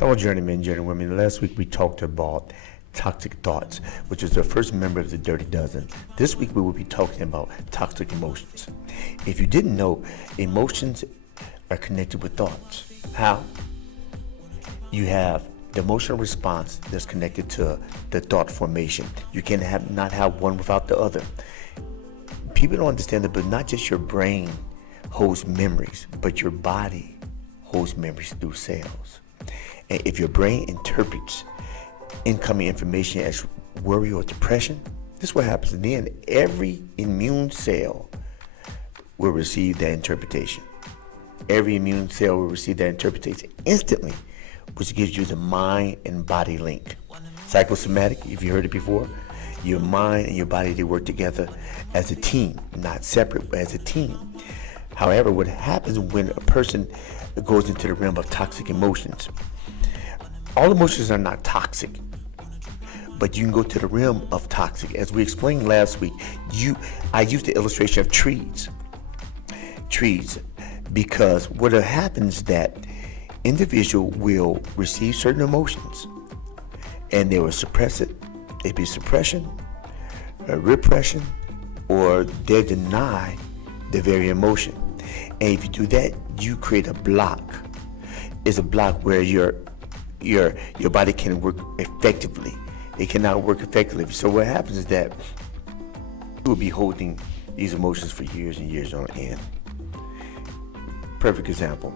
Hello, journeymen, journeywomen. Last week we talked about toxic thoughts, which is the first member of the Dirty Dozen. This week we will be talking about toxic emotions. If you didn't know, emotions are connected with thoughts. How? You have the emotional response that's connected to the thought formation. You can not have one without the other. People don't understand it, but not just your brain holds memories, but your body holds memories through cells. And if your brain interprets incoming information as worry or depression, this is what happens. And then every immune cell will receive that interpretation. Every immune cell will receive that interpretation instantly, which gives you the mind and body link. Psychosomatic, if you heard it before, your mind and your body, they work together as a team, not separate, but as a team. However, what happens when a person goes into the realm of toxic emotions, all emotions are not toxic, but you can go to the realm of toxic. As we explained last week, I used the illustration of trees, because what happens is that individual will receive certain emotions and they will suppress it. It'd be suppression, repression, or they deny the very emotion. And if you do that, you create a block. It's a block where your body can work effectively. It cannot work effectively. So what happens is that you will be holding these emotions for years and years on end. Perfect example.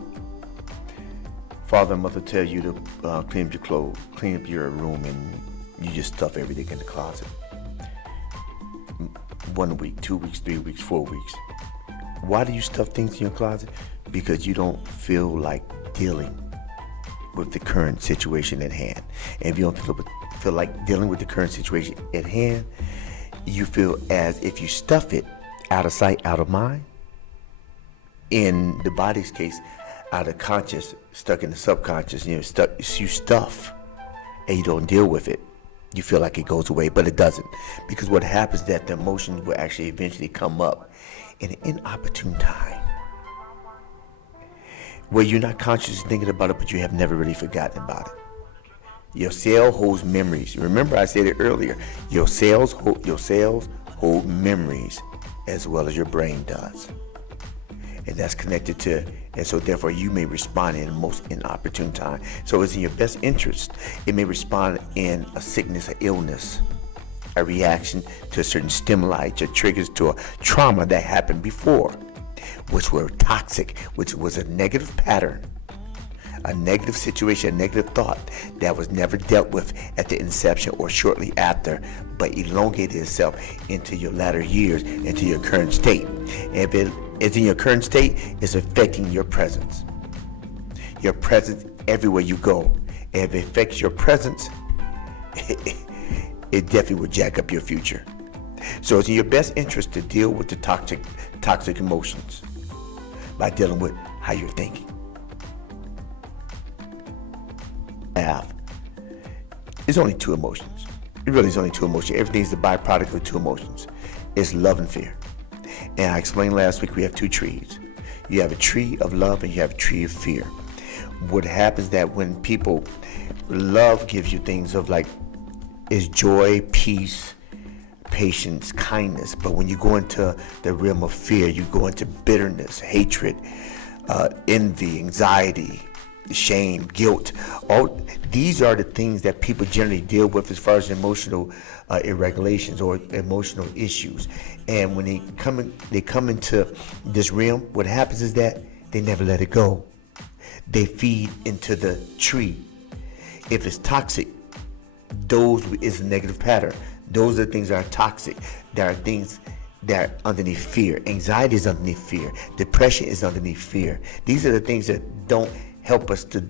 Father and mother tell you to clean up your clothes, clean up your room, and you just stuff everything in the closet. 1 week, 2 weeks, 3 weeks, 4 weeks. Why do you stuff things in your closet? Because you don't feel like dealing with the current situation at hand. And if you don't feel like dealing with the current situation at hand, you feel as if you stuff it out of sight, out of mind. In the body's case, out of conscious, stuck in the subconscious, you stuff and you don't deal with it. You feel like it goes away, but it doesn't. Because what happens is that the emotions will actually eventually come up in an inopportune time, where you're not consciously thinking about it, but you have never really forgotten about it. Your cell holds memories. Remember, I said it earlier. Your cells hold memories as well as your brain does. And that's connected to, and so therefore you may respond in the most inopportune time. So it's in your best interest. It may respond in a sickness, an illness, a reaction to a certain stimuli, to triggers to a trauma that happened before, which were toxic, which was a negative pattern, a negative situation, a negative thought that was never dealt with at the inception or shortly after, but elongated itself into your latter years, into your current state. And if it is in your current state, it's affecting your presence. Your presence everywhere you go. And if it affects your presence, it definitely will jack up your future. So it's in your best interest to deal with the toxic emotions by dealing with how you're thinking. It's only two emotions. It really is only two emotions. Everything is the byproduct of two emotions. It's love and fear. And I explained last week we have two trees. You have a tree of love and you have a tree of fear. What happens is that when people, love gives you things of like, is joy, peace, patience, kindness. But when you go into the realm of fear, you go into bitterness, hatred, envy, anxiety, shame, guilt. All these are the things that people generally deal with as far as emotional irregulations or emotional issues. And when they come into this realm, what happens is that they never let it go. They feed into the tree. If it's toxic, those is a negative pattern. Those are things that are toxic. There are things that are underneath fear. Anxiety is underneath fear. Depression is underneath fear. These are the things that don't help us to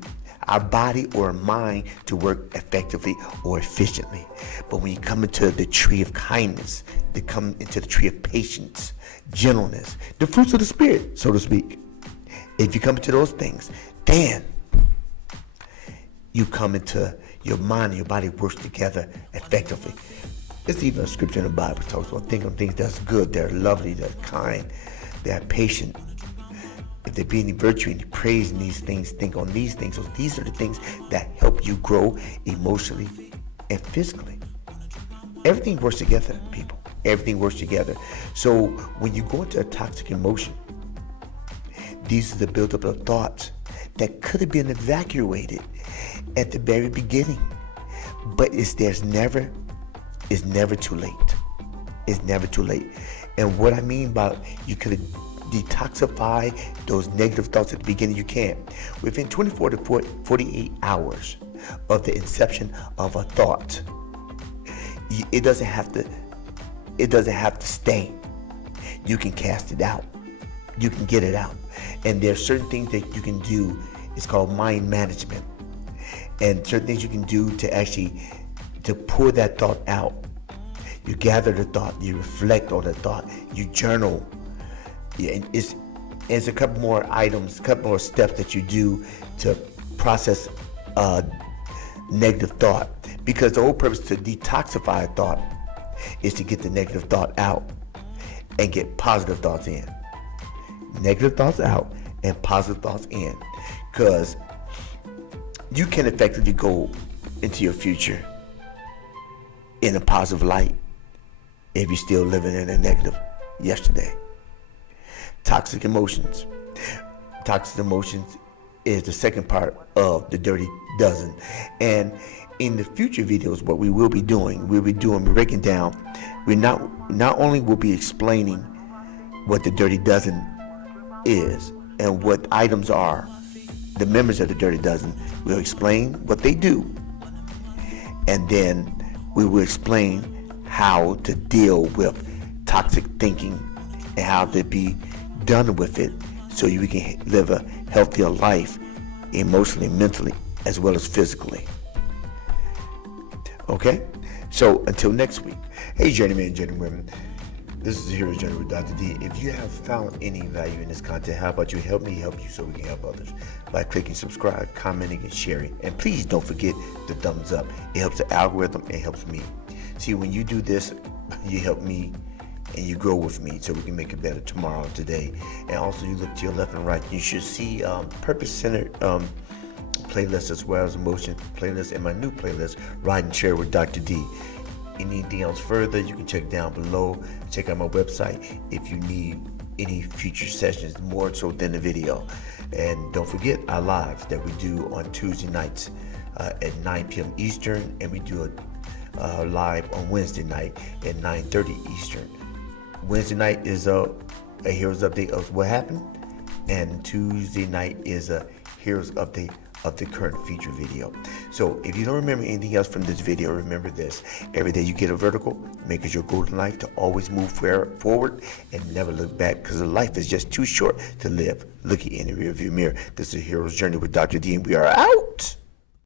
our body or mind to work effectively or efficiently. But when you come into the tree of kindness, they come into the tree of patience, gentleness, the fruits of the spirit, so to speak. If you come into those things, then you come into your mind and your body works together effectively. There's even a scripture in the Bible that talks about think of things that's good, they're lovely, they're kind, they're patient. If if there be any virtue, any praise in these things, think on these things. So these are the things that help you grow emotionally and physically. Everything works together, people. Everything works together. So when you go into a toxic emotion, these are the buildup of thoughts that could have been evacuated at the very beginning. But it's never too late. It's never too late. And what I mean by you could detoxify those negative thoughts at the beginning, you can. Within 24 to 48 hours of the inception of a thought, it doesn't have to stay. You can cast it out. You can get it out. And there are certain things that you can do. It's called mind management. And certain things you can do to pour that thought out. You gather the thought, you reflect on the thought, you journal. Yeah, it's a couple more items, a couple more steps that you do to process negative thought. Because the whole purpose to detoxify a thought is to get the negative thought out and get positive thoughts in. Negative thoughts out and positive thoughts in. Because you can effectively go into your future in a positive light if you're still living in a negative yesterday. Toxic emotions. Toxic emotions is the second part of the Dirty Dozen. And in the future videos, what we will be doing, we're breaking down. We not only will be explaining what the Dirty Dozen is and what items are, the members of the Dirty Dozen. We'll explain what they do, and then we will explain how to deal with toxic thinking and how to be done with it so you can live a healthier life emotionally, mentally, as well as physically. Okay? So until next week. Hey, journeymen and journeywomen. This is the Hero's Journey with Dr. D. If you have found any value in this content, how about you help me help you so we can help others by clicking subscribe, commenting, and sharing. And please don't forget the thumbs up. It helps the algorithm. It helps me. See, when you do this, you help me and you grow with me so we can make it better tomorrow, today. And also you look to your left and right. You should see purpose-centered playlist as well as emotion playlist and my new playlist, Ride and Share with Dr. D. Anything else further, you can check down below. Check out my website if you need any future sessions, more so than the video. And don't forget our lives that we do on Tuesday nights at 9 p.m. Eastern, and we do a live on Wednesday night at 9:30 Eastern. Wednesday night is a Heroes Update of what happened, and Tuesday night is a Heroes Update of the current feature video. So if you don't remember anything else from this video, remember this: every day you get a vertical, make it your goal in life to always move forward and never look back, because life is just too short to live looking in the rearview mirror. This is Hero's Journey with Dr. D, and we are out.